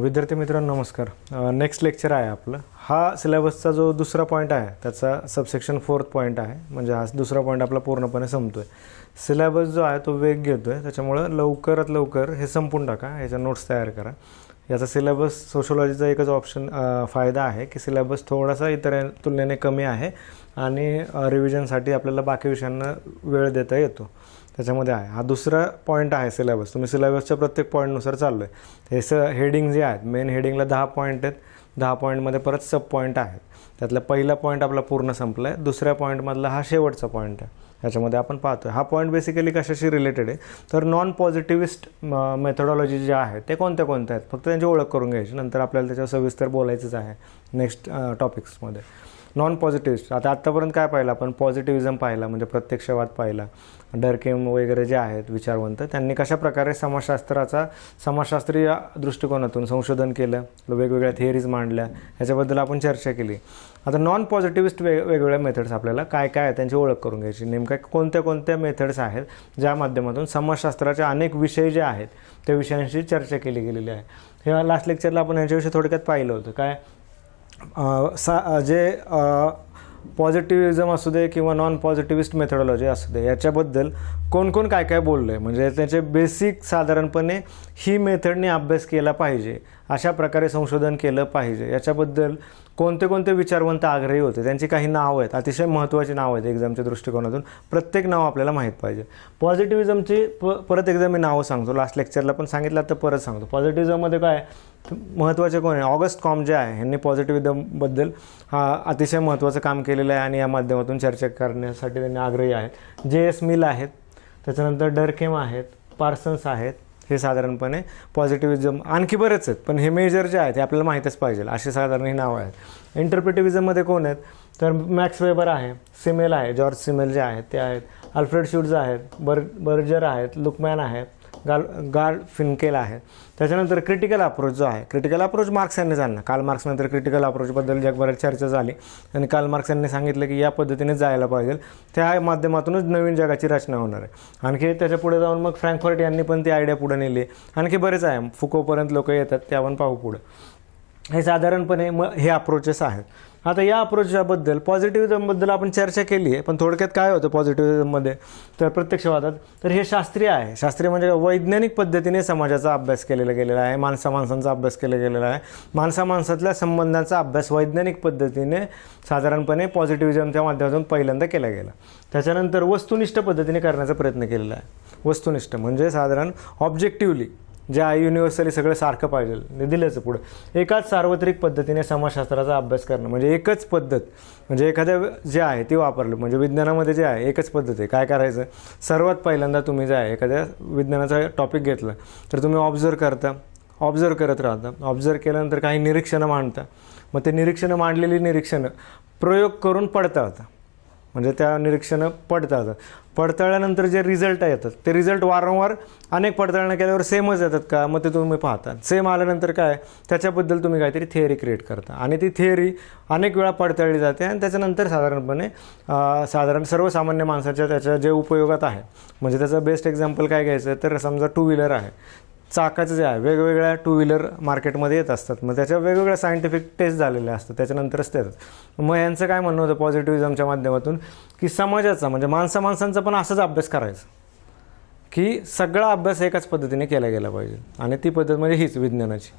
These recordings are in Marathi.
विद्यार्थी मित्रांनो नमस्कार. नेक्स्ट लेक्चर आहे आपलं. हा सिलेबसचा जो दुसरा पॉईंट आहे त्याचा सबसेक्शन 4th पॉईंट आहे. म्हणजे हा दुसरा पॉईंट आपला पूर्णपणे संपतो आहे. सिलेबस जो आहे तो वेग घेतो आहे, त्याच्यामुळं लवकरात लवकर हे संपून टाका, याच्या नोट्स तयार करा. याचा सिलेबस सोशोलॉजीचा एकच फायदा आहे की सिलेबस थोडासा इतर तुलनेने कमी आहे आणि रिव्हिजनसाठी आपल्याला बाकी विषयांना वेळ देता येतो. त्याच्यामध्ये आहे हा दुसरा पॉईंट आहे सिलेबस. तुम्ही सिलेबसच्या प्रत्येक पॉईंटनुसार चाललो आहे. हे हेडिंग जे आहेत, मेन हेडिंगला 10 पॉईंट आहेत. 10 पॉईंटमध्ये परत सब पॉईंट आहेत. त्यातला पहिला पॉईंट आपला पूर्ण संपला आहे. दुसऱ्या पॉईंटमधला हा शेवटचा पॉईंट आहे. ह्याच्यामध्ये आपण पाहतो हा पॉईंट बेसिकली कशाशी रिलेटेड आहे तर नॉन पॉझिटिव्हिस्ट मेथडॉलॉजी जे आहे ते कोणत्या आहेत फक्त त्यांची ओळख करून घ्यायची. नंतर आपल्याला त्याच्यावर सविस्तर बोलायचंच आहे नेक्स्ट टॉपिक्समध्ये. नॉन पॉझिटिव्हिस्ट आत्तापर्यंत काय पाहिलं आपण? पॉझिटिव्हिझम पाहिला, म्हणजे प्रत्यक्षवाद पाहिला. डरकेम वगैरे जे आहेत विचारवंत, त्यांनी कशा प्रकारे समाजशास्त्रीय दृष्टिकोनातून संशोधन केलं, वेगवेगळ्या थिअरीज मांडल्या, ह्याच्याबद्दल आपण चर्चा केली. आता नॉन पॉझिटिव्हिस्ट वेगवेगळ्या मेथड्स आपल्याला काय आहे त्यांची ओळख करून घ्यायची. नेमक्या कोणत्या मेथड्स आहेत ज्या माध्यमातून समाजशास्त्राचे अनेक विषय जे आहेत त्या विषयांशी चर्चा केली गेलेली आहे. ह्या लास्ट लेक्चरला आपण ह्याच्याविषयी थोडक्यात पाहिलं होतं. काय जे पॉझिटिव्हिझम असू दे किंवा नॉन पॉझिटिव्हिस्ट मेथडॉलॉजी असू दे, याच्याबद्दल कोण काय बोललं आहे, म्हणजे त्याचे बेसिक साधारणपणे ही मेथडने अभ्यास केला पाहिजे, अशा प्रकारे संशोधन केलं पाहिजे, याच्याबद्दल कोणते विचारवंत आग्रही होते, त्यांची काही नावं आहेत, अतिशय महत्त्वाची नावं आहेत एक्झामच्या दृष्टिकोनातून. प्रत्येक नाव आपल्याला माहीत पाहिजे. पॉझिटिव्हिझमची परत एकदा मी नावं सांगतो. लास्ट लेक्चरला पण सांगितलं, तर परत सांगतो. पॉझिटिव्हिझममध्ये काय महत्त्वाचे कोण आहे? ऑगस्ट कॉम्ट जे आहे ह्यांनी पॉझिटिव्हिझमबद्दल अतिशय महत्त्वाचं काम केलेलं आहे आणि या माध्यमातून चर्चा करण्यासाठी त्यांनी आग्रही आहेत. J.S. मिल आहेत, त्याच्यानंतर डरकेम आहेत, पार्सन्स आहेत. हे साधारणपणे पॉझिटिव्हिझम, आणखी बरेच आहेत पण हे मेजर जे आहेत हे आपल्याला माहीतच पाहिजे असे साधारण ही नावं आहेत. इंटरप्रिटिव्हिझममध्ये कोण आहेत तर मॅक्स वेबर आहे, सिमेल आहे, जॉर्ज सिमेल जे आहेत ते आहेत, अल्फ्रेड शुट्झ आहेत, बर्जर आहेत, लुकमॅन आहेत, गार्ड फिनकेल आहे. त्याच्यानंतर क्रिटिकल अप्रोच जो आहे, क्रिटिकल अप्रोच मार्क्स यांनी जाणला. कार्ल मार्क्स नंतर क्रिटिकल अप्रोचबद्दल जगभरात चर्चा झाली आणि कार्ल मार्क्स यांनी सांगितलं की या पद्धतीने जायला पाहिजे, त्या माध्यमातूनच नवीन जगाची रचना होणार आहे. आणखी त्याच्या पुढे जाऊन मग फ्रँकफर्ट यांनी पण ती आयडिया पुढे नेली. आणखी बरेच आहे, फुकोपर्यंत लोक येतात, ते आपण पाहू पुढं. हे साधारणपणे हे अप्रोचेस आहेत. आता या अप्रोचबद्दल पॉझिटिव्हिझमबद्दल आपण चर्चा केली आहे, पण थोडक्यात काय होतं पॉझिटिव्हिझममध्ये तर प्रत्यक्षवादात तर हे शास्त्रीय आहे. शास्त्रीय म्हणजे वैज्ञानिक पद्धतीने समाजाचा अभ्यास केलेला गेलेला आहे, माणसांचा अभ्यास केला गेलेला आहे. माणसातल्या संबंधांचा अभ्यास वैज्ञानिक पद्धतीने साधारणपणे पॉझिटिव्हिझमच्या माध्यमातून पहिल्यांदा केला गेला. त्याच्यानंतर वस्तुनिष्ठ पद्धतीने करण्याचा प्रयत्न केलेला आहे. वस्तुनिष्ठ म्हणजे साधारण ऑब्जेक्टिव्हली जे आहे युनिव्हर्सली सगळं सारखं पाहिजे दिल्याचं पुढं. एकाच सार्वत्रिक पद्धतीने समाजशास्त्राचा अभ्यास करणं, म्हणजे एकच पद्धत, म्हणजे एखाद्या जे आहे ती वापरलं. म्हणजे विज्ञानामध्ये जे आहे एकच पद्धत आहे. काय करायचं? सर्वात पहिल्यांदा तुम्ही जे आहे एखाद्या विज्ञानाचा टॉपिक घेतला तर तुम्ही ऑब्झर्व करत राहता. ऑब्झर्व केल्यानंतर काही निरीक्षणं मांडता. मग ते निरीक्षणं प्रयोग करून पडताळता. म्हणजे त्या निरीक्षणं पडताळल्यानंतर जे रिझल्ट येतात ते रिझल्ट वारंवार अनेक पडताळण्या केल्यावर सेमच येतात का? मग ते तुम्ही पाहता. सेम आल्यानंतर काय त्याच्याबद्दल तुम्ही काहीतरी थिअरी क्रिएट करता आणि ती थिअरी अनेक वेळा पडताळली जाते आणि त्याच्यानंतर साधारण सर्वसामान्य माणसाच्या त्याच्या जे उपयोगात आहे. म्हणजे त्याचं बेस्ट एक्झाम्पल काय घ्यायचं तर समजा 2 व्हीलर आहे. चाकाचं जे आहे वेगवेगळ्या 2 व्हीलर मार्केटमध्ये येत असतात. मग त्याच्या वेगवेगळ्या सायंटिफिक टेस्ट झालेल्या असतात, त्याच्यानंतरच ते येतात. मग यांचं काय म्हणणं होतं पॉझिटिव्हिझमच्या माध्यमातून की समाजाचा म्हणजे माणसांचा पण असाच अभ्यास करायचा की सगळा अभ्यास एकाच पद्धतीने केला गेला पाहिजे आणि ती पद्धत म्हणजे हीच विज्ञानाची,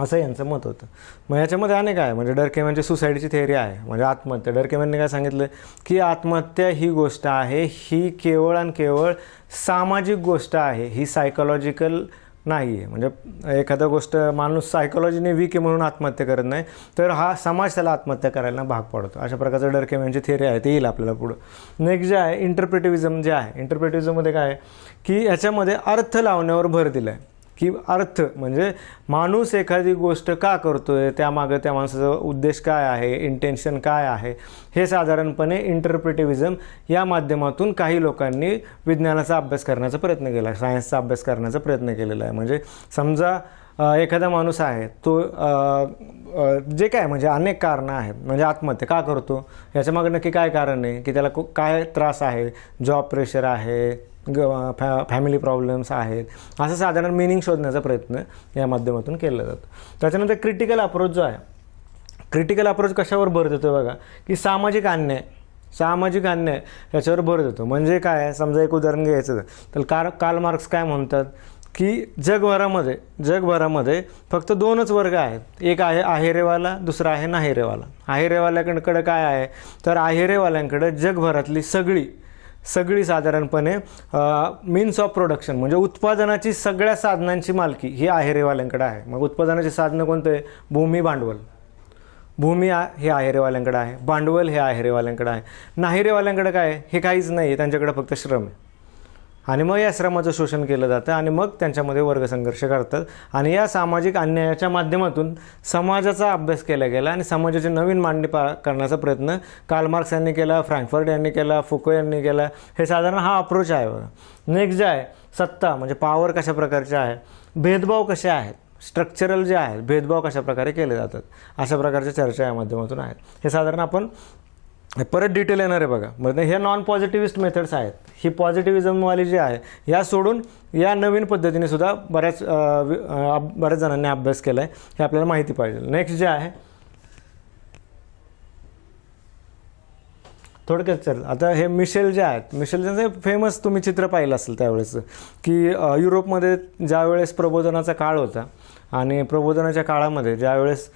असं यांचं मत होतं. मग याच्यामध्ये अनेक आहे. म्हणजे डरकेमॅनची सुसाईडची थिअरी आहे, म्हणजे आत्महत्या. डरकेमॅनने काय सांगितलं की आत्महत्या ही गोष्ट आहे, ही केवळ आणि केवळ सामाजिक गोष्ट आहे, ही सायकोलॉजिकल नाही आहे. म्हणजे एखादा गोष्ट माणूस सायकोलॉजीने वीक आहे म्हणून आत्महत्या करत नाही, तर हा समाज त्याला आत्महत्या करायला भाग पडतो. अशा प्रकारचं डरकेमॅनची थिअरी आहे, ते येईल आपल्याला पुढं. नेक्स्ट जे आहे इंटरप्रिटिव्हिझम जे आहे. इंटरप्रिटिव्हिझममध्ये काय आहे की याच्यामध्ये अर्थ लावण्यावर भर दिला आहे की अर्थ म्हणजे माणूस एखादी गोष्ट का करतोय, त्यामागं त्या माणसाचा उद्देश काय आहे, इंटेन्शन काय आहे, हे साधारणपणे इंटरप्रिटिव्हिझम या माध्यमातून काही लोकांनी विज्ञानाचा अभ्यास करण्याचा प्रयत्न केला, सायन्सचा अभ्यास करण्याचा प्रयत्न केलेला आहे. म्हणजे समजा एखादा माणूस आहे तो जे काय म्हणजे अनेक कारणं आहेत. म्हणजे आत्महत्या का करतो याच्यामागे नक्की काय कारण आहे, की त्याला काय त्रास आहे, जॉब प्रेशर आहे, फॅमिली प्रॉब्लेम्स आहेत, असं साधारण मिनिंग शोधण्याचा प्रयत्न या माध्यमातून केला जातो. त्याच्यानंतर क्रिटिकल अप्रोच जो आहे, क्रिटिकल अप्रोच कशावर भर देतो बघा, की सामाजिक अन्याय याच्यावर भर देतो. म्हणजे काय, समजा एक उदाहरण घ्यायचं तर कार्ल मार्क्स काय म्हणतात, की जगभरामध्ये फक्त 2च वर्ग आहेत. एक आहे आहेरेवाला, दुसरा आहे नाहेरेवाला. आहेरेवाल्याकडे काय आहे, तर आहेरेवाल्यांकडे जगभरातली सगळी साधारणपणे मीन्स ऑफ प्रोडक्शन म्हणजे उत्पादनाची सगळ्या साधनांची मालकी ही आहेरेवाल्यांकडे आहे. मग उत्पादनाची साधनं कोणतं आहे, भूमी हे आहेरेवाल्यांकडे आहे, भांडवल हे आहेरेवाल्यांकडे आहे. नाहिरेवाल्यांकडे काय आहे, हे काहीच नाही आहे, त्यांच्याकडे फक्त श्रम आहे. आणि मग या श्रमाचं शोषण केलं जातं आणि मग त्यांच्यामध्ये वर्गसंघर्ष करतात. आणि या सामाजिक अन्यायाच्या माध्यमातून समाजाचा अभ्यास केला गेला आणि समाजाची नवीन मांडणी करण्याचा प्रयत्न कार्ल मार्क्स यांनी केला, फ्रँकफर्ट यांनी केला, फुको यांनी केला. हे साधारण हा अप्रोच आहे बघा. नेक्स्ट जे आहे सत्ता म्हणजे पॉवर कशा प्रकारचे आहे, भेदभाव कसे आहेत, स्ट्रक्चरल जे आहेत भेदभाव कशा प्रकारे केले जातात, अशा प्रकारच्या चर्चा या माध्यमातून आहेत. हे साधारण आपण परत डिटेल येणार आहे बघा. म्हणजे हे नॉन पॉझिटिव्हिस्ट मेथड्स आहेत. ही पॉझिटिव्हिजमवाली जी आहे या सोडून या नवीन पद्धतीने सुद्धा बऱ्याच जणांनी अभ्यास केला आहे, हे आपल्याला माहिती पाहिजे. नेक्स्ट जे आहे थोडक्यात चल आता हे मिशेल जे आहेत, मिशेलचं फेमस तुम्ही चित्र पाहिलं असेल त्यावेळेस, की युरोपमध्ये ज्यावेळेस प्रबोधनाचा काळ होता आणि प्रबोधनाच्या काळामध्ये ज्यावेळेस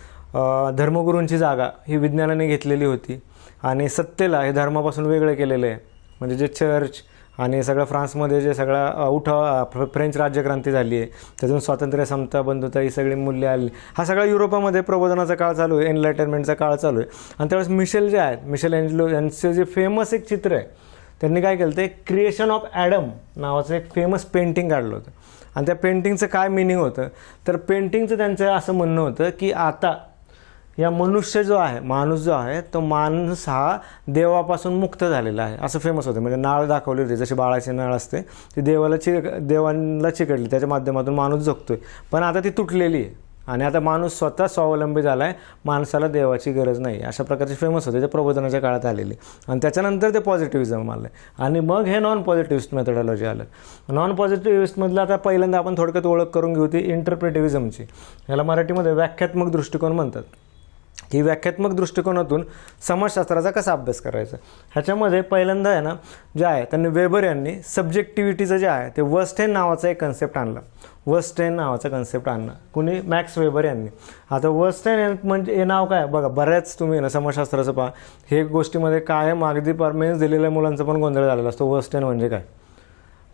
धर्मगुरूंची जागा ही विज्ञानाने घेतलेली होती आणि सत्तेला हे धर्मापासून वेगळे केलेले आहे. म्हणजे जे चर्च आणि सगळं फ्रान्समध्ये जे सगळा फ्रेंच राज्यक्रांती झाली आहे, त्यातून स्वातंत्र्य, समता, बंधुता ही सगळी मूल्य आली. हा सगळा युरोपामध्ये प्रबोधनाचा काळ चालू आहे, एनलायटनमेंटचा काळ चालू आहे. आणि त्यावेळेस मिशेल जे आहेत, मिशेल एंजलो यांचं जे फेमस एक चित्र आहे, त्यांनी काय केलं ते क्रिएशन ऑफ ॲडम नावाचं एक फेमस पेंटिंग काढलं होतं. आणि त्या पेंटिंगचं काय मिनिंग होतं, तर पेंटिंगचं त्यांचं असं म्हणणं होतं की आता या माणूस जो आहे तो माणूस हा देवापासून मुक्त झालेला आहे, असं फेमस होतं. म्हणजे नाळ दाखवली होती, जशी बाळाची नाळ असते ती देवाला चिकटली, त्याच्या माध्यमातून माणूस जगतोय. पण आता ती तुटलेली आहे आणि आता माणूस स्वतः स्वावलंबी झाला आहे, माणसाला देवाची गरज नाही, अशा प्रकारचे फेमस होते ते प्रबोधनाच्या काळात आलेले. आणि त्याच्यानंतर ते पॉझिटिव्हिजम आलं आणि मग हे नॉन पॉझिटिव्हिस्ट मेथडॉलॉजी आलं. नॉन पॉझिटिव्हिस्टमधलं आता पहिल्यांदा आपण थोडक्यात ओळख करून घेऊ ती इंटरप्रिटिव्हिजमची. याला मराठीमध्ये व्याख्यात्मक दृष्टिकोन म्हणतात. ही व्याख्यात्मक दृष्टिकोनातून समाजशास्त्राचा कसा अभ्यास करायचा, ह्याच्यामध्ये पहिल्यांदा आहे ना जे आहे त्यांनी वेबर यांनी सब्जेक्टिव्हिटीचं जे आहे ते वर्स्टेन नावाचा एक कन्सेप्ट आणला. कुणी मॅक्स वेबर यांनी. आता वर्स्टेन म्हणजे हे नाव काय बघा, बऱ्याच तुम्ही ना समाजशास्त्राचं पहा, हे गोष्टीमध्ये कायम अगदी परमेन्स दिलेल्या मुलांचा पण गोंधळ झालेला असतो. वर्स्टेन म्हणजे काय,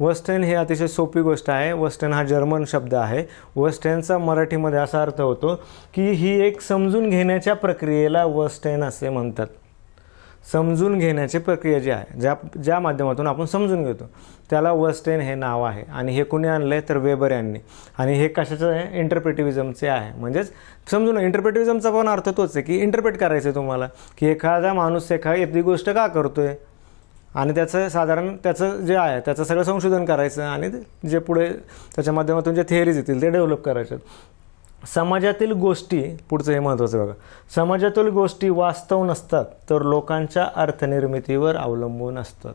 वर्स्टेन ही अतिशय सोपी गोष्ट आहे. वर्स्टेन हा जर्मन शब्द आहे. वर्स्टेनचा मराठीमध्ये असा अर्थ होतो की ही एक समजून घेण्याच्या प्रक्रियेला वर्स्टेन असे म्हणतात. समजून घेण्याची प्रक्रिया जी आहे, ज्या माध्यमातून आपण समजून घेतो त्याला वर्स्टेन हे नाव आहे. आणि हे कोणी आणलं तर वेबर यांनी. आणि हे कशाचं आहे, इंटरप्रिटिव्हिजमचे आहे. म्हणजेच समजून इंटरप्रिटिव्हिजमचा पण अर्थ तोच आहे की इंटरप्रेट करायचं आहे तुम्हाला, की एखादा माणूस एखादी गोष्ट का करतोय आणि त्याचं साधारण त्याचं जे आहे त्याचं सगळं संशोधन करायचं आणि जे पुढे त्याच्या माध्यमातून जे थिअरीज येतील ते डेव्हलप करायचे. समाजातील गोष्टी, पुढचं हे महत्त्वाचं बघा, समाजातील गोष्टी वास्तव नसतात तर लोकांच्या अर्थनिर्मितीवर अवलंबून असतात.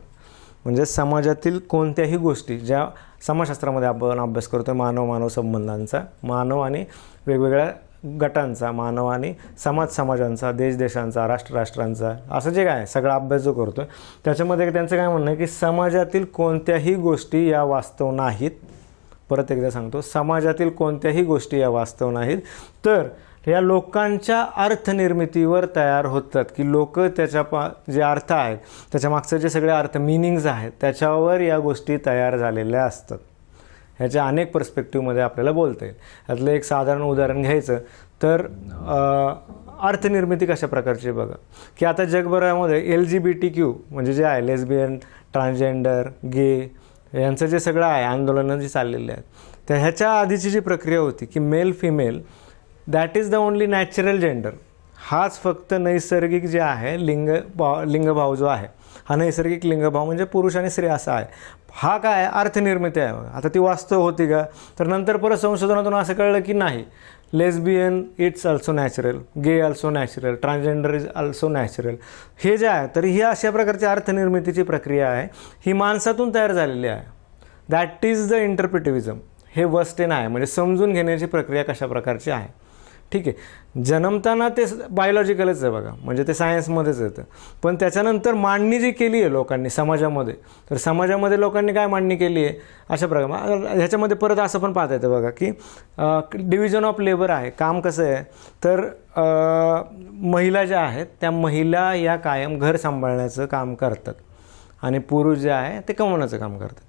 म्हणजे समाजातील कोणत्याही गोष्टी ज्या समाजशास्त्रामध्ये आपण अभ्यास करतो, मानव संबंधांचा, मानव आणि वेगवेगळ्या गटांचा, मानव आणि समाजांचा, देशांचा, राष्ट्रांचा, असं जे काय सगळा अभ्यास जो करतो त्याच्यामध्ये त्यांचं काय म्हणणं आहे की समाजातील कोणत्याही गोष्टी या वास्तव नाहीत. परत एकदा सांगतो, समाजातील कोणत्याही गोष्टी या वास्तव नाहीत तर या लोकांच्या अर्थनिर्मितीवर तयार होतात. की लोक त्याच्या जे अर्थ आहेत त्याच्या मागचं जे सगळे अर्थ मिनिंग्स आहेत त्याच्यावर या गोष्टी तयार झालेल्या असतात. ह्याच्या अनेक पर्स्पेक्टिव्हमध्ये आपल्याला बोलता येईल. यातलं एक साधारण उदाहरण घ्यायचं तर अर्थनिर्मिती कशा प्रकारची बघा, की आता जगभरामध्ये LGBTQ म्हणजे जे आहे लेस्बियन, ट्रान्सजेंडर, गे यांचं जे सगळं आहे आंदोलनं जी चाललेली आहेत, तर ह्याच्या आधीची जी प्रक्रिया होती की male female that is the only natural gender, हाच फक्त नैसर्गिक जे आहे लिंगभाव जो आहे हा नैसर्गिक लिंगभाव म्हणजे पुरुष आणि स्त्री असा आहे. हा काय अर्थनिर्मिती आहे बघा. आता ती वास्तव होती का, तर नंतर परत संशोधनातून असं कळलं की नाही, lesbian it's also natural, gay also natural, transgender is also natural. हे जे आहे तर ही अशा प्रकारची अर्थनिर्मितीची प्रक्रिया आहे, ही माणसातून तयार झालेली आहे. That is the interpretivism. हे वस्टेन आहे, म्हणजे समजून घेण्याची प्रक्रिया कशा प्रकारची आहे. ठीक आहे, जन्मताना ते बायोलॉजिकलच आहे बघा, म्हणजे ते सायन्समध्येच येतं. पण त्याच्यानंतर मांडणी जी केली आहे लोकांनी समाजामध्ये, तर समाजामध्ये लोकांनी काय मांडणी केली आहे अशा प्रकारे. ह्याच्यामध्ये परत असं पण पाहता येतं बघा की डिव्हिजन ऑफ लेबर आहे. काम कसं आहे तर महिला ज्या आहेत त्या महिला या कायम घर सांभाळण्याचं काम करतात आणि पुरुष जे आहे ते कमवण्याचं काम करतात.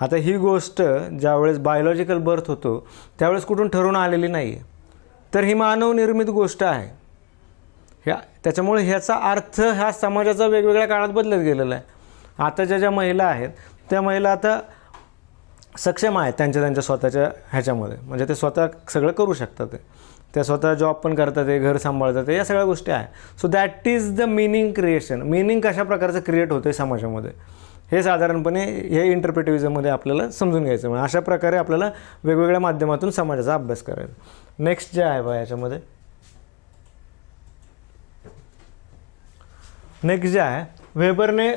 आता ही गोष्ट ज्यावेळेस बायोलॉजिकल बर्थ होतो त्यावेळेस कुठून ठरवून आलेली नाही आहे, तर ही मानवनिर्मित गोष्ट आहे. त्याच्यामुळे ह्याचा अर्थ ह्या समाजाचा वेगवेगळ्या काळात बदलत गेलेला आहे. आताच्या ज्या महिला आहेत त्या महिला आता सक्षम आहेत त्यांच्या स्वतःच्या ह्याच्यामध्ये, म्हणजे ते स्वतः सगळं करू शकतात. त्या स्वतः जॉब पण करतात, ते घर सांभाळतात, या सगळ्या गोष्टी आहे. So that is the meaning creation. Meaning कशा प्रकारचं क्रिएट होतं समाजामध्ये हे साधारणपणे हे इंटरप्रिटिव्हिजममध्ये आपल्याला समजून घ्यायचं. म्हणजे अशा प्रकारे आपल्याला वेगवेगळ्या माध्यमातून समाजाचा अभ्यास करायचा. नेक्स्ट जे आहे बघा याच्यामध्ये, नेक्स्ट जे आहे वेबरने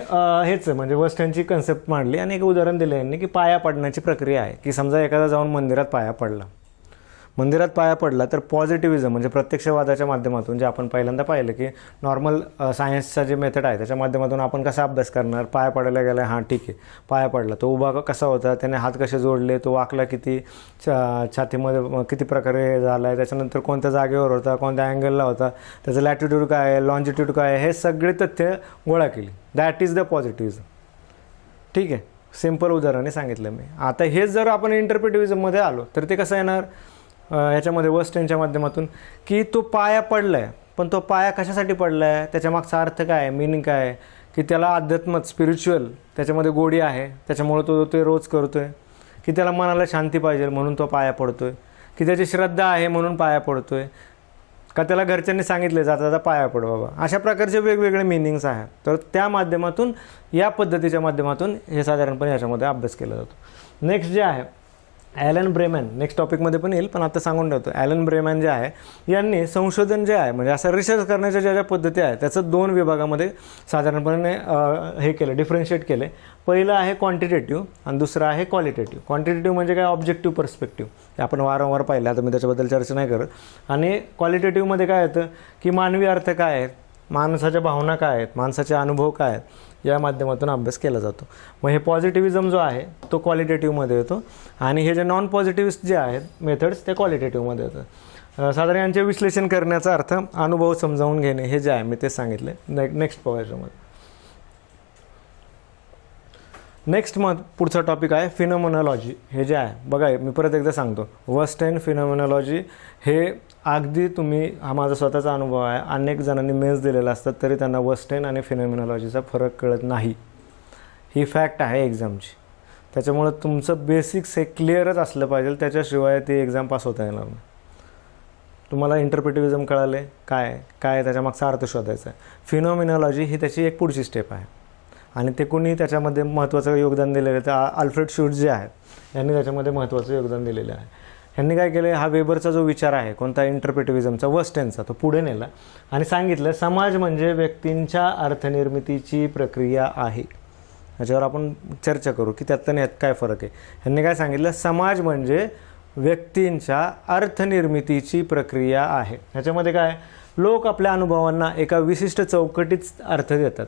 हेच म्हणजे वस्टेनची कन्सेप्ट मांडली आणि एक उदाहरण दिलं यांनी की पाया पडण्याची प्रक्रिया आहे. की समजा एखादा जाऊन मंदिरात पाया पडला तर पॉझिटिव्हिजम म्हणजे प्रत्यक्षवादाच्या माध्यमातून जे आपण पहिल्यांदा पाहिलं की नॉर्मल सायन्सचा जे मेथड आहे त्याच्या माध्यमातून आपण कसा अभ्यास करणार. पाया पडायला गेला, हां ठीक आहे पाया पडला, तो उभा कसा होता, त्याने हात कसे जोडले, तो वाकला किती, छातीमध्ये किती प्रकारे झाला आहे, त्याच्यानंतर कोणत्या जागेवर होता, कोणत्या अँगलला होता, त्याचं लॅटिट्यूड काय आहे, लॉन्जिट्यूड काय आहे, हे सगळे तथ्य गोळा केली. That is the positivism. ठीक आहे, सिम्पल उदाहरणे सांगितलं मी. आता हेच जर आपण इंटरप्रिटिव्हिजममध्ये आलो तर ते कसं येणार ह्याच्यामध्ये वस्टेनच्या माध्यमातून की तो पाया पडला आहे, पण तो पाया कशासाठी पडला आहे, त्याच्या मागचा अर्थ काय आहे, मिनिंग काय आहे, की त्याला अध्यात्म स्पिरिच्युअल त्याच्यामध्ये गोडी आहे त्याच्यामुळे तो ते रोज करतो आहे, की त्याला मनाला शांती पाहिजे म्हणून तो पाया पडतो आहे, की त्याची श्रद्धा आहे म्हणून पाया पडतो आहे, का त्याला घरच्यांनी सांगितले जाता पाया पड बाबा. अशा प्रकारचे वेगवेगळे मिनिंग्स आहेत. तर त्या माध्यमातून या पद्धतीच्या माध्यमातून हे साधारणपणे याच्यामध्ये अभ्यास केला जातो. नेक्स्ट जे आहे ॲलन ब्रेमॅन, नेक्स्ट टॉपिकमध्ये पण येईल पण आता सांगून ठेवतो. ॲलन ब्रेमॅन जे आहे यांनी संशोधन जे आहे म्हणजे असं रिसर्च करण्याच्या ज्या ज्या पद्धती आहेत त्याचं 2 विभागामध्ये साधारणपणे हे केलं, डिफरन्शिएट केले. पहिलं आहे क्वांटिटेटिव्ह आणि दुसरं आहे क्वालिटेटिव्ह. क्वांटिटेटिव्ह म्हणजे काय, ऑब्जेक्टिव्ह पर्स्पेक्टिव्ह, ते आपण वारंवार पाहिलं, आता मी त्याच्याबद्दल चर्चा नाही करत. आणि क्वालिटेटिव्हमध्ये काय येतं की मानवी अर्थ काय आहेत, माणसाच्या भावना काय आहेत, माणसाचे अनुभव काय आहेत, या माध्यमातून अभ्यास केला जातो. मग हे पॉझिटिव्हिजम जो आहे तो क्वालिटेटिव्हमध्ये येतो आणि हे जे नॉन पॉझिटिव्हिस्ट जे आहेत मेथड्स ते क्वालिटेटिव्हमध्ये येतात. साधारण यांचे विश्लेषण करण्याचा अर्थ अनुभव समजावून घेणे हे जे आहे मी ते सांगितले. नेक्स्ट पॉईंटमध्ये नेक्स्ट मग पुढचा टॉपिक आहे फिनोमेनॉलॉजी. हे जे आहे बघा मी परत एकदा सांगतो, वस्टेन फिनोमेनॉलॉजी हे अगदी तुम्ही, हा माझा स्वतःचा अनुभव आहे, अनेक जणांनी मेन्स दिलेला असतात तरी त्यांना वस्टेन आणि फिनोमेनॉलॉजीचा फरक कळत नाही. ही फॅक्ट आहे एक्झामची. त्याच्यामुळं तुमचं बेसिक्स हे क्लिअरच असलं पाहिजे, त्याच्याशिवाय ती एक्झाम पास होता येणार नाही. तुम्हाला इंटरप्रिटिव्हिजम कळाले काय काय त्याच्या मागचा अर्थ शोधायचा आहे. फिनोमेनॉलॉजी ही त्याची एक पुढची स्टेप आहे आणि ते कोणी त्याच्यामध्ये महत्त्वाचं योगदान दिलेलं आहे तर अल्फ्रेड शूट्झ जे आहेत यांनी त्याच्यामध्ये महत्त्वाचं योगदान दिलेलं आहे. यांनी काय केलं, हा वेबरचा जो विचार आहे कोणता इंटरप्रिटिव्हिजमचा वस्टेनचा तो पुढे नेला आणि सांगितलं समाज म्हणजे व्यक्तींच्या अर्थनिर्मितीची प्रक्रिया आहे. याच्यावर आपण चर्चा करू की त्यात आणि यात काय फरक आहे. यांनी काय सांगितलं, समाज म्हणजे व्यक्तींच्या अर्थनिर्मितीची प्रक्रिया आहे. ह्याच्यामध्ये काय, लोक आपल्या अनुभवांना एका विशिष्ट चौकटीत अर्थ देतात.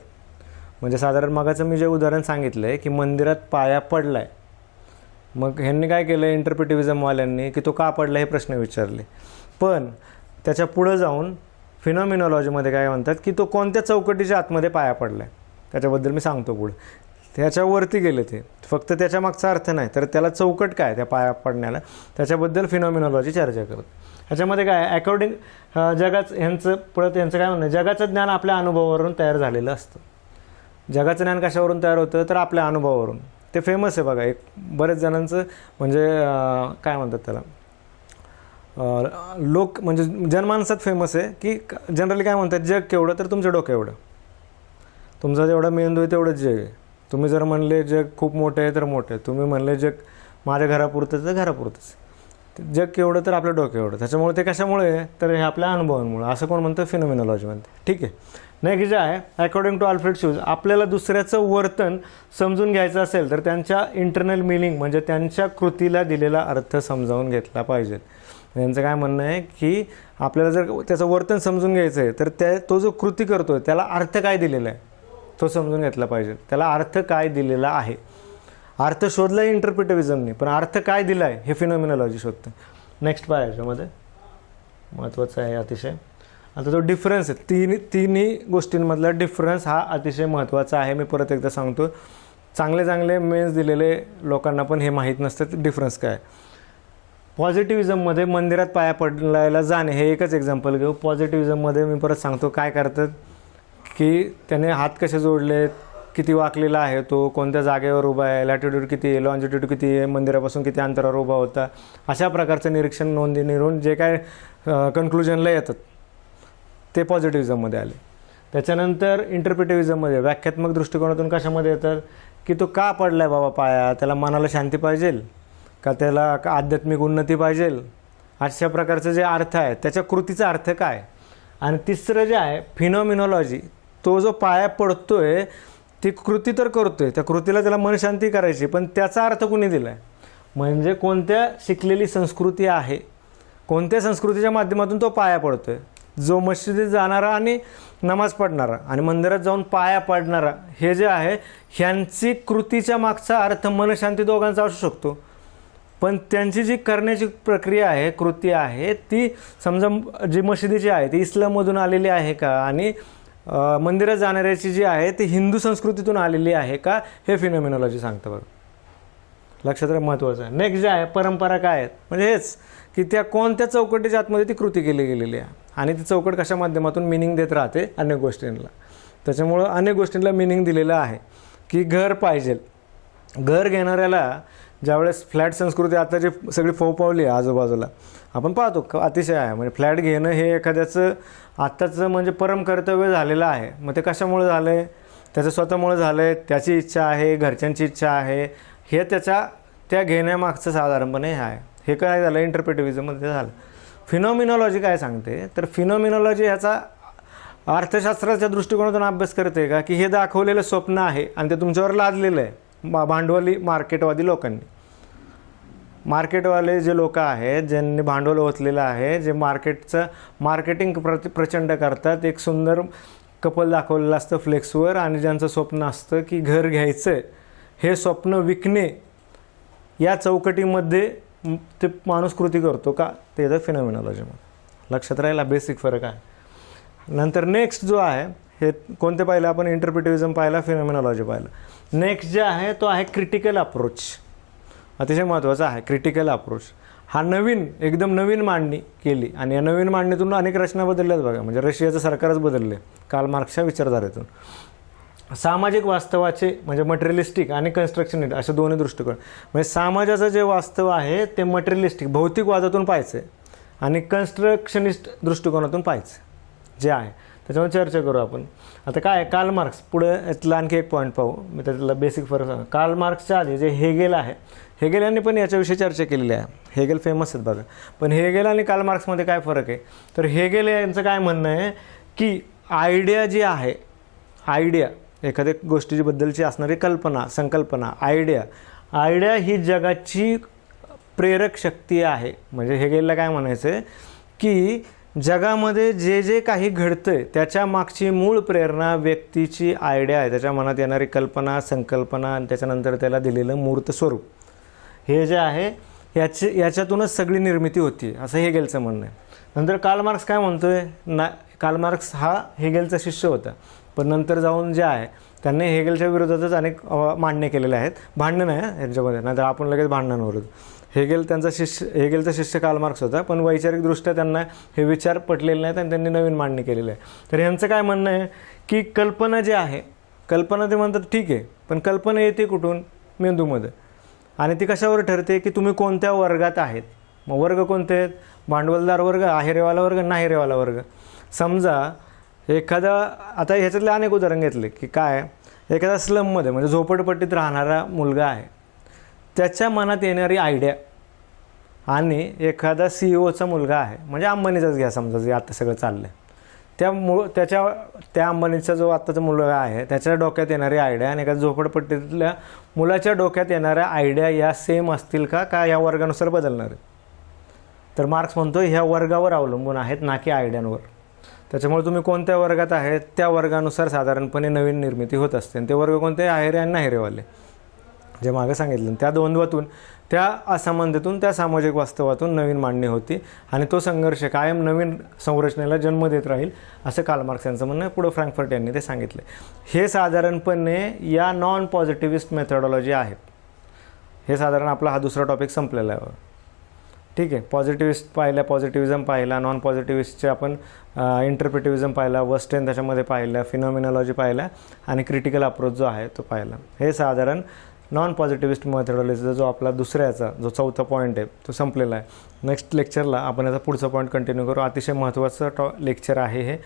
म्हणजे साधारण मगाचं मी जे उदाहरण सांगितलं आहे की मंदिरात पाया पडला आहे, मग ह्यांनी काय केलं इंटरप्रिटिव्हिजमवाल्यांनी की तो का पडला हे प्रश्न विचारले. पण त्याच्या पुढं जाऊन फिनोमिनॉलॉजीमध्ये काय म्हणतात की तो कोणत्या चौकटीच्या आतमध्ये पाया पडला आहे त्याच्याबद्दल मी सांगतो पुढे. त्याच्यावरती गेले ते, फक्त त्याच्या मागचा अर्थ नाही तर त्याला चौकट काय त्या पाया पडण्याला, त्याच्याबद्दल फिनोमिनॉलॉजी चर्चा करत. ह्याच्यामध्ये काय अकॉर्डिंग जगाचं ह्यांचं परत यांचं काय म्हणणं, जगाचं ज्ञान आपल्या अनुभवावरून तयार झालेलं असतं. जगाचं ज्ञान कशावरून तयार होतं तर आपल्या अनुभवावरून. ते फेमस आहे बघा, एक बरेच जणांचं म्हणजे काय म्हणतात त्याला, लोक म्हणजे जनमानसात फेमस आहे की जनरली काय म्हणतात, जग केवढं तर तुमचं डोकं एवढं, तुमचा जेवढा मेंदू आहे तेवढंच जग आहे. तुम्ही जर म्हणले जग खूप मोठं आहे तर मोठं आहे, तुम्ही म्हणले जग माझ्या घरापुरतं तर घरापुरतंच, जग केवढं तर आपलं डोकं एवढं. त्याच्यामुळे ते कशामुळे तर हे आपल्या अनुभवांमुळे, असं कोण म्हणतं फिनोमिनॉलॉजी म्हणते. ठीक आहे, नेक्स्ट जे आहे अकॉर्डिंग टू अल्फ्रेड शूज, आपल्याला दुसऱ्याचं वर्तन समजून घ्यायचं असेल तर त्यांच्या इंटरनल मिनिंग म्हणजे त्यांच्या कृतीला दिलेला अर्थ समजावून घेतला पाहिजे. यांचं काय म्हणणं आहे की आपल्याला जर त्याचं वर्तन समजून घ्यायचं आहे तर तो जो कृती करतोय त्याला अर्थ काय दिलेला आहे तो समजून घेतला पाहिजे. त्याला अर्थ काय दिलेला आहे, अर्थ शोधला इंटरप्रिटिव्हिजमने, पण अर्थ काय दिला आहे हे फिनॉमिनॉलॉजी शोधतं. नेक्स्ट पाय याच्यामध्ये महत्त्वाचं आहे अतिशय. आता तो डिफरन्स आहे, तिन्ही गोष्टींमधला डिफरन्स हा अतिशय महत्त्वाचा आहे. मी परत एकदा सांगतो, चांगले मेन्स दिलेले लोकांना पण हे माहीत नसतं डिफरन्स काय. पॉझिटिव्हिजममध्ये मंदिरात पाया पडायला जाणे हे एकच एक्झाम्पल घेऊ. पॉझिटिव्हिजममध्ये मी परत सांगतो काय करतात की त्याने हात कसे जोडलेत, किती वाकलेला आहे तो, कोणत्या जागेवर उभा आहे, लॅटिट्यूड किती आहे, लॉन्जिट्यूड किती आहे, मंदिरापासून किती अंतरावर उभा होता, अशा प्रकारचं निरीक्षण नोंदी निरून जे काय कन्क्लुजनला येतात ते पॉझिटिव्हिजममध्ये आले. त्याच्यानंतर इंटरप्रिटिव्हिजममध्ये व्याख्यात्मक दृष्टिकोनातून कशामध्ये येतात की तो का पडला आहे बाबा पाया, त्याला मनाला शांती पाहिजे का, त्याला आध्यात्मिक उन्नती पाहिजे, अशा प्रकारचं जे अर्थ आहे त्याच्या कृतीचा अर्थ काय. आणि तिसरं जे आहे फिनॉमिनॉलॉजी, तो जो पाया पडतोय ती कृती तर करतोय, त्या कृतीला त्याला मनशांती करायची, पण त्याचा अर्थ कुणी दिला आहे, म्हणजे कोणत्या शिकलेली संस्कृती आहे, कोणत्या संस्कृतीच्या माध्यमातून तो पाया पडतोय. जो मशिदीत जाणारा आणि नमाज पढणारा आणि मंदिरात जाऊन पाया पडणारा हे जे आहे ह्यांची कृतीच्या मागचा अर्थ मनशांती दोघांचा असू शकतो, पण त्यांची जी करण्याची प्रक्रिया आहे, कृती आहे, ती समजा जी मशिदीची आहे ती इस्लाममधून आलेली आहे का आणि मंदिरात जाणाऱ्याची जी आहे ती हिंदू संस्कृतीतून आलेली आहे का, हे फिनॉमिनॉलॉजी सांगतं. बघा लक्षात राहा, महत्त्वाचं आहे. नेक्स्ट जे आहे परंपरा काय आहेत, म्हणजे हेच की त्या कोणत्या चौकटीच्या आतमध्ये ती कृती केली गेलेली आहे आणि ती चौकट कशा माध्यमातून मिनिंग देत राहते अनेक गोष्टींना. त्याच्यामुळं अनेक गोष्टींना मिनिंग दिलेलं आहे की घर पाहिजे. घर घेणाऱ्याला ज्यावेळेस फ्लॅट संस्कृती आता जी सगळी फोपावली आहे आजूबाजूला आपण पाहतो अतिशय आहे, म्हणजे फ्लॅट घेणं हे एखाद्याचं आत्ताचं म्हणजे परम कर्तव्य झालेलं आहे. मग ते कशामुळे झालं आहे, त्याचं स्वतःमुळे झालं आहे, त्याची इच्छा आहे, घरच्यांची इच्छा आहे, हे त्या घेण्यामागचं साधारणपणे हे आहे. हे काय झालं इंटरप्रिटिव्हिजममध्ये झालं. फिनॉमिनॉलॉजी काय सांगते तर फिनॉमिनॉलॉजी ह्याचा अर्थशास्त्राच्या दृष्टिकोनातून अभ्यास करते का की हे दाखवलेलं स्वप्न आहे आणि ते तुमच्यावर लादलेलं आहे भांडवली मार्केटवादी लोकांनी. मार्केटवाले जे लोक आहेत ज्यांनी भांडवल ओतलेलं आहे, जे मार्केटिंग प्रचंड करतात, एक सुंदर कपल दाखवलेलं असतं फ्लेक्सवर आणि ज्यांचं स्वप्न असतं की घर घ्यायचं, हे स्वप्न विकणे या चौकटीमध्ये ते माणूस कृती करतो का, ते येतं फिनॉमिनॉलॉजीमध्ये. लक्षात राहिला बेसिक फरक आहे. नंतर नेक्स्ट जो आहे हे कोणते पाहिलं आपण, इंटरप्रिटिव्हिजम पाहिला, फिनॉमिनॉलॉजी पाहिलं. नेक्स्ट जे आहे तो आहे क्रिटिकल अप्रोच. अतिशय महत्त्वाचा आहे क्रिटिकल अप्रोच. हा एकदम नवीन मांडणी केली आणि या नवीन मांडणीतून अनेक रचना बदलल्यात. बघा म्हणजे रशियाचं सरकारच बदलले कार्ल मार्क्सच्या विचारधारेतून. सामाजिक वास्तवाचे म्हणजे मटेरियलिस्टिक आणि कन्स्ट्रक्शनिस्ट असे दोन्ही दृष्टिकोन. म्हणजे समाजाचं जे वास्तव आहे ते मटेरियलिस्टिक भौतिकवादातून पाहायचं आणि कन्स्ट्रक्शनिस्ट दृष्टिकोनातून पाहायचं जे आहे. त्याच्यावर चर्चा करू आपण. आता काय कार्ल मार्क्स, पुढे यातला आणखी एक पॉईंट पाहू, मी त्यातला बेसिक फरक सांगा. कार्ल मार्क्सच्या आधी जे हेगेल आहे, हेगेल यांनी पण याच्याविषयी चर्चा केलेली आहे. हेगेल फेमस आहेत बघा. पण हेगेल आणि कार्ल मार्क्समध्ये काय फरक आहे तर हेगेल यांचं काय म्हणणं आहे की आयडिया जी आहे, आयडिया एखाद्या गोष्टीची बद्दलची असणारी संकल्पना, आयडिया ही जगाची प्रेरक शक्ती आहे. म्हणजे हेगेलला काय म्हणायचं आहे की जगामध्ये जे काही घडतंय त्याच्या मागची मूळ प्रेरणा व्यक्तीची आयडिया आहे, त्याच्या मनात येणारी कल्पना, संकल्पना आणि त्याच्यानंतर त्याला दिलेलं मूर्त स्वरूप, हे जे आहे याच्यातूनच सगळी निर्मिती होती, असं हेगेलचं म्हणणं आहे. नंतर कार्ल मार्क्स काय म्हणतोय कार्ल मार्क्स हा हेगेलचा शिष्य होता, पण नंतर जाऊन जे आहे त्यांनी हेगेलच्या विरोधातच अनेक मांडणे केलेले आहेत. भांडणं नाही यांच्यामध्ये, नाहीतर आपण लगेच भांडणांवर. हेगेलचा शिष्य कार्ल मार्क्स होता, पण वैचारिकदृष्ट्या त्यांना हे विचार पटलेले नाहीत आणि त्यांनी नवीन मांडणी केलेली आहे. तर यांचं काय म्हणणं आहे की कल्पना जी आहे, कल्पना ते म्हणतात ठीक आहे, पण कल्पना येते कुठून, मेंदूमध्ये. आणि ती कशावर ठरते की तुम्ही कोणत्या वर्गात आहेत. मग वर्ग कोणते आहेत, भांडवलदार वर्ग, आहेरेवाला वर्ग, नाहीरेवाला वर्ग. समजा एखादा, आता ह्याच्यातले अनेक उदाहरण घेतले की काय, एखादा स्लममध्ये म्हणजे झोपडपट्टीत राहणारा मुलगा आहे, त्याच्या मनात येणारी आयडिया आणि एखादा CEO चा मुलगा आहे, म्हणजे अंबानीचाच घ्या समजा जे आता सगळं चाललं आहे, त्या अंबानीचा जो आत्ताचा मुलगा आहे त्याच्या डोक्यात येणारी आयडिया आणि एका झोपडपट्टीतल्या मुलाच्या डोक्यात येणाऱ्या आयडिया या सेम असतील का या वर्गानुसार बदलणार आहेत? तर मार्क्स म्हणतो ह्या वर्गावर अवलंबून आहेत, ना की आयडियांवर. त्याच्यामुळे तुम्ही कोणत्या वर्गात आहेत त्या वर्गानुसार साधारणपणे नवीन निर्मिती होत असते. आणि ते वर्ग कोणते? आहेरे आणि नाहिरेवाले, जे मागे सांगितलं. त्या द्वंद्वातून, त्या असमानतेतून, त्या सामाजिक वास्तवातून नवीन मांडणी होती आणि तो संघर्ष कायम नवीन संरचनेला जन्म देत राहील, असं कार्ल मार्क्स यांचं म्हणणं आहे. पुढं फ्रँकफर्ट यांनी ते सांगितले. हे साधारणपणे या नॉन पॉझिटिव्हिस्ट मेथडॉलॉजी आहेत. हे साधारण आपला हा दुसरा टॉपिक संपलेला आहे. ठीक आहे. पॉझिटिव्हिस्ट पाहिला, पॉझिटिव्हिझम पाहिला, नॉन पॉझिटिव्हिस्टचे आपण इंटरप्रिटिव्हिझम पाहिला, वेस्टर्न त्याच्यामध्ये पाहिलं, फिनॉमिनॉलॉजी पाहिला आणि क्रिटिकल अप्रोच जो आहे तो पाहिला. हे साधारण नॉन पॉझिटिव्हिस्ट मेथडॉलॉजीचा जो आपला दुसऱ्याचा जो चौथा पॉईंट आहे तो संपलेला आहे. नेक्स्ट लेक्चरला आपण याचा पुढचा पॉईंट कंटिन्यू करू. अतिशय महत्त्वाचं लेक्चर आहे हे.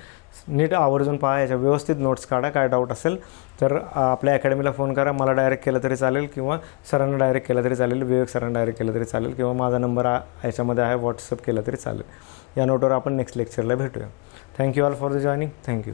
नीट आवर्जून पहा, याच्या व्यवस्थित नोट्स काढा. काय डाऊट असेल तर आपल्या अकॅडमीला फोन करा. मला डायरेक्ट केलं तरी चालेल किंवा सरांना डायरेक्ट केलं तरी चालेल, विवेक सरांना डायरेक्ट केलं तरी चालेल किंवा माझा नंबर याच्यामध्ये आहे, व्हॉट्सअप केला तरी चालेल. या नोटवर आपण नेक्स्ट लेक्चरला भेटूया. Thank you all for the joining. Thank you.